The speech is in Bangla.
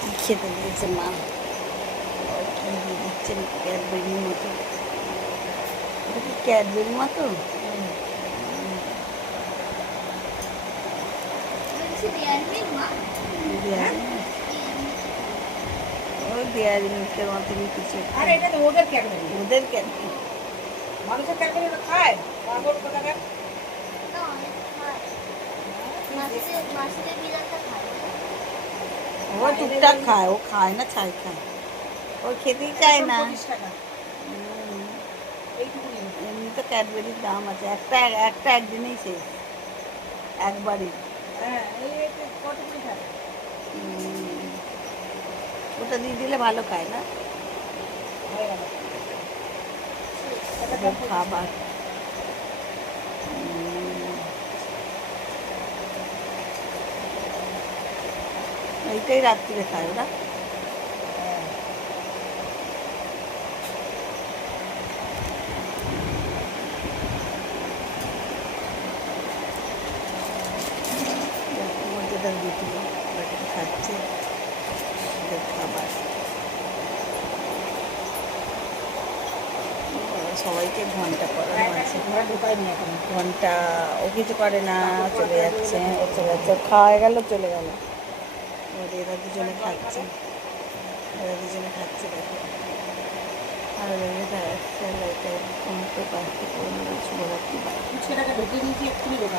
কি খেতে দিয়েছে মা, কি দিয়ে দিচ্ছেন ক্যাডবেরির মতো। এটা কি ক্যাডবেরির মতো? ওই ডেয়ারি মিল্কের মতনই কিছু একটা। আরে এটা তো ওদের ক্যাডবেরি। ওদের ক্যাডবেরি। মানুষের ক্যাডবেরি ওরা খায়? পাগল কোথাকার। ও টুকটাক খায়, ও খায় না ছাই খায়, ও খেতেই চায় না। 25 টাকা। এইটুকুনি। এমনি তো ক্যাডবেরির দাম আছে, একটা একটা একদিনেই শেষ, একবারই। হ্যাঁ, এই কতটুকুনি খায়? ওটা দিয়ে দিলে ভালো খায় না হয়ে গেল। ওদের খাবার। এইটাই রাত্রিরে খায় ওরা। মজাদার রুটি খাচ্ছে, ওদের খাবার। সবাইকে ঘন্টা পরানো আছে, ঘরে ঢোকায়নি এখন। ঘন্টা। ও কিছু করে না, চলে যাচ্ছে, ও চলে যাচ্ছে, ও খাওয়া গেল চলে গেল। এরা দুজনে খাচ্ছে, এরা দুজনে খাচ্ছে দেখো। আর দেখা যাচ্ছে লাইটার সমস্ত পাশে শুভরাত্রি। ছেলেটাকে ঢুকিয়ে দিয়েছি, এক্ষুনি ঢোকা।